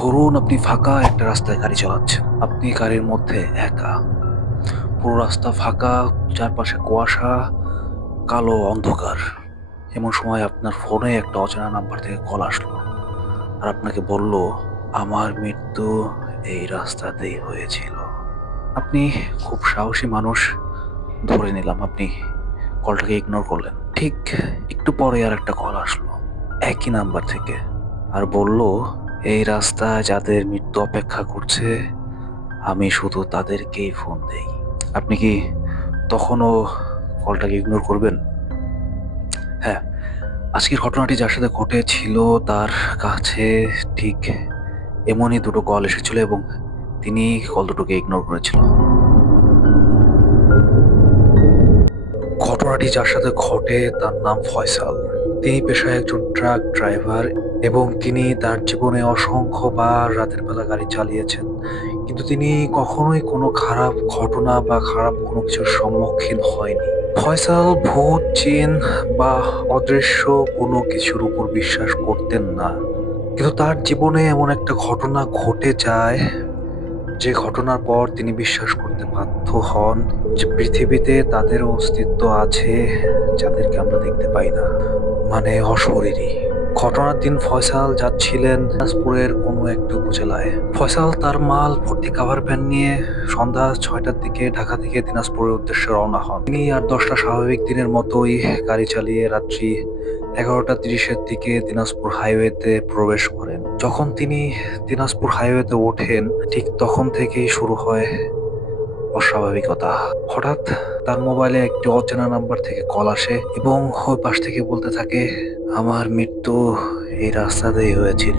ধরুন আপনি ফাঁকা একটা রাস্তায় গাড়ি চালাচ্ছেন। আপনি গাড়ির মধ্যে একা। পুরো রাস্তা ফাঁকা, চারপাশে কুয়াশা, কালো অন্ধকার। এমন সময় আপনার ফোনে একটা অচেনা নাম্বার থেকে কল আসলো। আর আপনাকে বলল, আমার মৃত্যু এই রাস্তাতেই হয়েছিল। আপনি খুব সাহসী মানুষ, ধরে নিলাম আপনি কলটাকে ইগনোর করলেন। ঠিক একটু পরে আর একটা কল আসলো একই নাম্বার থেকে, আর বলল, এই রাস্তায় যাদের মৃত্যু অপেক্ষা করছে আমি শুধু তাদেরকেই ফোন দেই। আপনি কি তখনও কলটাকে ইগনোর করবেন? হ্যাঁ, আজকের ঘটনাটি যার সাথে ঘটেছিল তার কাছে ঠিক এমনই দুটো কল এসেছিল এবং তিনি কল দুটোকে ইগনোর করেছিল। ঘটনাটি যার সাথে ঘটে তার নাম ফয়সাল। তিনি পেশায় একজন ট্রাক ড্রাইভার এবং তিনি তার জীবনে অসংখ্যবার রাতের বেলা গাড়ি চালিয়েছেন, কিন্তু তিনি কখনোই কোনো খারাপ ঘটনা বা খারাপ কোনো কিছুর সম্মুখীন হয়নি। ফয়সাল ভূত, জিন বা অদৃশ্য কোনো কিছুর উপর বিশ্বাস করতেন না, কিন্তু তার জীবনে এমন একটা ঘটনা ঘটে যায় যে ঘটনার পর তিনি বিশ্বাস করতে বাধ্য হন যে পৃথিবীতে তাদেরও অস্তিত্ব আছে যাদেরকে আমরা দেখতে পাই না, মানে অশরীরী। ঘটনার দিন ফয়সাল যাচ্ছিলেন দিনাজপুরের কোনো একটি উপজেলায়। ফয়সাল তার মাল ভর্তি কাভার ভ্যান নিয়ে সন্ধ্যা 6টার দিকে ঢাকা থেকে দিনাজপুরের উদ্দেশ্যে রওনা হন। তিনি আর 10টা স্বাভাবিক দিনের মতোই গাড়ি চালিয়ে রাত্রি 11টা 30-এর দিকে দিনাজপুর হাইওয়েতে প্রবেশ করেন। যখন তিনি দিনাজপুর হাইওয়েতে ওঠেন ঠিক তখন থেকেই শুরু হয় অস্বাভাবিকতা। হঠাৎ তার মোবাইলে একটি অচেনা নাম্বার থেকে কল আসে এবং ওই পাশ থেকে বলতে থাকে, আমার মৃত্যু এই রাস্তাতেই হয়েছিল।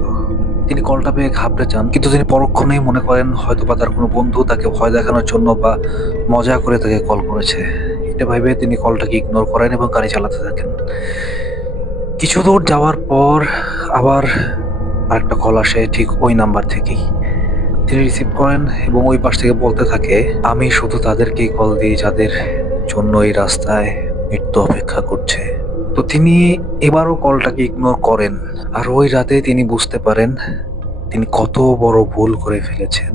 তিনি কলটা পেয়ে ঘাবড়ে যান, কিন্তু তিনি পরক্ষণেই মনে করেন হয়তোবা তার কোনো বন্ধু তাকে ভয় দেখানোর জন্য বা মজা করে তাকে কল করেছে। এটা ভেবে তিনি কলটাকে ইগনোর করেন এবং গাড়ি চালাতে থাকেন। কিছু দূর যাওয়ার পর আবার আরেকটা কল আসে ঠিক ওই নাম্বার থেকেই। তিনি রিসিভ করেন এবং ওই পাশ থেকে বলতে থাকে, আমি শুধু তাদেরকেই কল দিই যাদের জন্য এই রাস্তায় মৃত্যু অপেক্ষা করছে। তো তিনি এবারও কলটাকে ইগনোর করেন, আর ওই রাতে তিনি বুঝতে পারেন তিনি কত বড় ভুল করে ফেলেছেন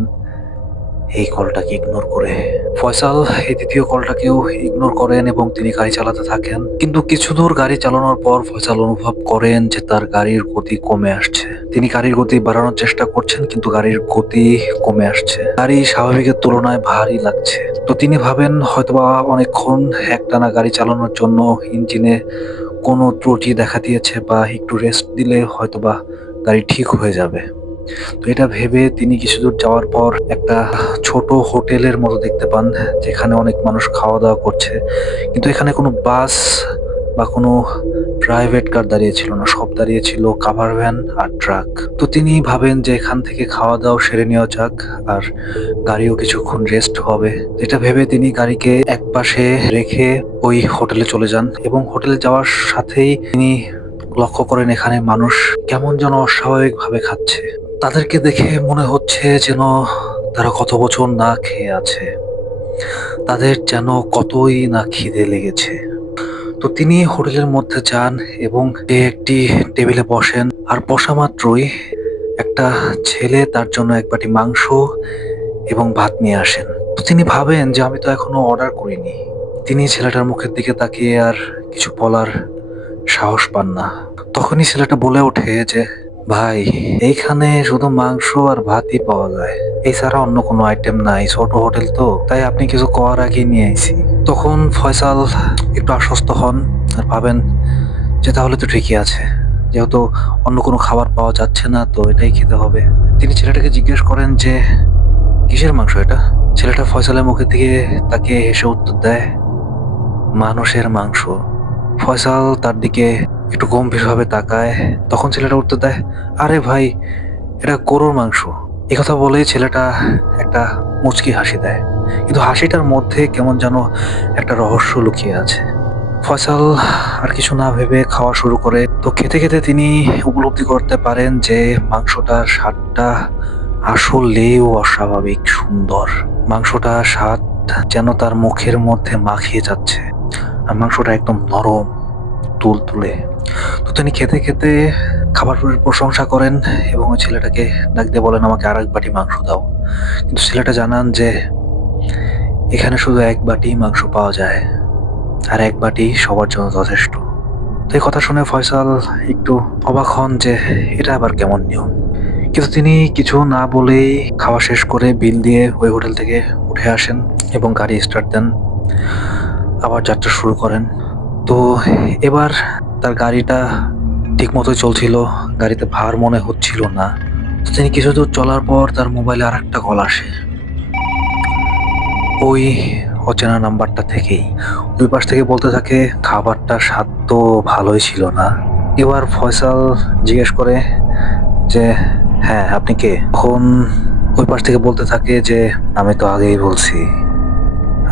এই কলটাকে ইগনোর করে। ফয়সাল এই দ্বিতীয় কলটাকেও ইগনোর করেন এবং তিনি গাড়ি চালাতে থাকেন, কিন্তু কিছু দূর গাড়ি চালানোর পর ফয়সাল অনুভব করেন যে তার গাড়ির গতি কমে আসছে। তিনি গাড়ির গতি বাড়ানোর চেষ্টা করছেন, কিন্তু গাড়ির গতি কমে আসছে। গাড়ি স্বাভাবিকের তুলনায় ভারী লাগছে। তো তিনি ভাবেন হয়তোবা অনেকক্ষণ একটানা গাড়ি চালানোর জন্য ইঞ্জিনে কোনো ত্রুটি দেখা দিয়েছে বা একটু রেস্ট দিলে হয়তোবা গাড়ি ঠিক হয়ে যাবে। তো এটা ভেবে তিনি কিছু দূর যাওয়ার পর একটা ছোট হোটেলের মতো দেখতে পান, যেখানে অনেক মানুষ খাওয়া দাওয়া করছে, কিন্তু এখানে কোনো বাস বা কোনো প্রাইভেট কার দাঁড়িয়ে ছিল না, সব দাঁড়িয়ে ছিল কাভার ভ্যান আর ট্রাক। তো তিনি ভাবেন যে এখান থেকে খাওয়া দাওয়া সেরে নেওয়া যাক, আর গাড়িও কিছুক্ষণ রেস্ট হবে। এটা ভেবে তিনি গাড়িকে এক পাশে রেখে ওই হোটেলে চলে যান এবং হোটেলে যাওয়ার সাথেই তিনি লক্ষ্য করেন এখানে মানুষ কেমন যেন অস্বাভাবিক ভাবে খাচ্ছে। তাদেরকে দেখে মনে হচ্ছে যেন তারা কত বছর না খেয়ে আছে, তাদের যেন কতই না খিদে লেগেছে। তো তিনি হোটেলের মধ্যে যান এবং একটি টেবিলে বসেন, আর বসা মাত্রই একটা ছেলে তার জন্য এক বাটি মাংস এবং ভাত নিয়ে আসেন। তো তিনি ভাবেন যে আমি তো এখনো অর্ডার করিনি। তিনি ছেলেটার মুখের দিকে তাকিয়ে আর কিছু বলার সাহস পান না। তখনই ছেলেটা বলে ওঠে যে, ভাই, এইখানে শুধু মাংস আর ভাতই পাওয়া যায়, এছাড়া অন্য কোনো আইটেম নাই, ছোট হোটেল তো, তাই আপনি কিছু করার আগে নিয়ে আইছি। তখন ফয়সাল একটু আশ্বস্ত হন আর ভাবেন যে তাহলে তো ঠিকই আছে, যেহেতু অন্য কোনো খাবার পাওয়া যাচ্ছে না তো এটাই খেতে হবে। তিনি ছেলেটাকে জিজ্ঞেস করেন যে কিসের মাংস এটা। ছেলেটা ফয়সালের মুখের দিকে তাকিয়ে হেসে উত্তর দেয়, মানুষের মাংস। ফয়সাল তার দিকে একটু গম্ভীরভাবে তাকায়। তখন ছেলেটা উত্তর দেয়, আরে ভাই, এটা গরুর মাংস। একথা বলেই ছেলেটা একটা মুচকি হাসি দেয়, কিন্তু হাসিটার মধ্যে কেমন যেন একটা রহস্য লুকিয়ে আছে। ফয়সাল আর কিছু না ভেবে খাওয়া শুরু করে। তো খেতে খেতে তিনি উপলব্ধি করতে পারেন যে মাংসটার স্বাদটা আসলেও অস্বাভাবিক সুন্দর। মাংসটার স্বাদ যেন তার মুখের মধ্যে মাখিয়ে যাচ্ছে, আর মাংসটা একদম নরম, তুলতুলে। তো তিনি খেতে খেতে খাবারের প্রশংসা করেন এবং ওই ছেলেটাকে ডাক দিয়ে বলেন, আমাকে আরেক বাটি মাংস দাও। কিন্তু ছেলেটা জানান যে এখানে শুধু এক বাটি মাংস পাওয়া যায়, আর এক বাটি সবার জন্য যথেষ্ট। তো এই কথা শুনে ফয়সাল একটু অবাক হন যে এটা আবার কেমন নিয়ম। কিন্তু তিনি কিছু না বলেই খাওয়া শেষ করে বিল দিয়ে ওই হোটেল থেকে উঠে আসেন এবং গাড়ি স্টার্ট দেন, আবার যাত্রা শুরু করেন। তো এবার তার গাড়িটা ঠিক মতোই চলছিল, গাড়িতে ভার মনে হচ্ছিল না। তো তিনি কিছু দূর চলার পর তার মোবাইলে আর একটা কল আসে, ওই অচেনা নাম্বারটা থেকেই। ওই পাশ থেকে বলতে থাকে, খাবারটা স্বাদ তো ভালোই ছিল না। এবার ফয়সাল জিজ্ঞেস করে যে হ্যাঁ আপনি কে? তখন ওই পাশ থেকে বলতে থাকে যে আমি তো আগেই বলছি,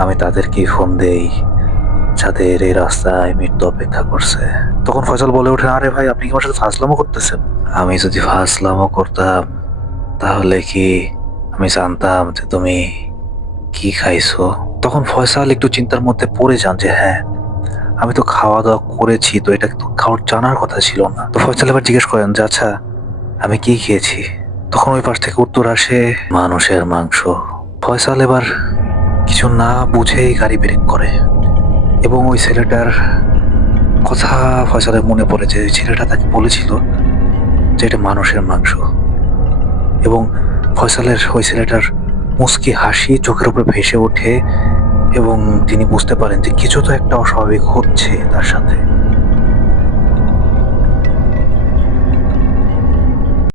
আমি তাদেরকেই ফোন দেই যাদের এই রাস্তায় মৃত্যু অপেক্ষা করছে। তখন ফয়সাল বলে ওঠে, আরে ভাই আপনি কি আমার সাথে ফাজলামো করতেছেন? আমি যদি ফাজলামো করতাম তাহলে কি আমি জানতাম যে তুমি কি খাইছো? তখন ফয়সাল একটু চিন্তার মধ্যে পড়ে যান যে হ্যাঁ, আমি তো খাওয়া দাওয়া করেছি, তো এটা তো খাওয়ার জানার কথা ছিল না। তো ফয়সাল এবার জিজ্ঞেস করেন যে আচ্ছা আমি কি খেয়েছি? তখন ওই পাশ থেকে উত্তর আসে, মানুষের মাংস। ফয়সাল এবার কিছু না বুঝেই গাড়ি ব্রেক করে এবং ওই ছেলেটার কথা ফয়সালের মনে পড়ে যে ওই ছেলেটা তাকে বলেছিল যে এটা মানুষের মাংস। এবং ফয়সালের ওই ছেলেটার মুচকি হাসি চোখের উপরে ভেসে ওঠে এবং তিনি বুঝতে পারেন যে কিছু তো একটা অস্বাভাবিক হচ্ছে তার সাথে।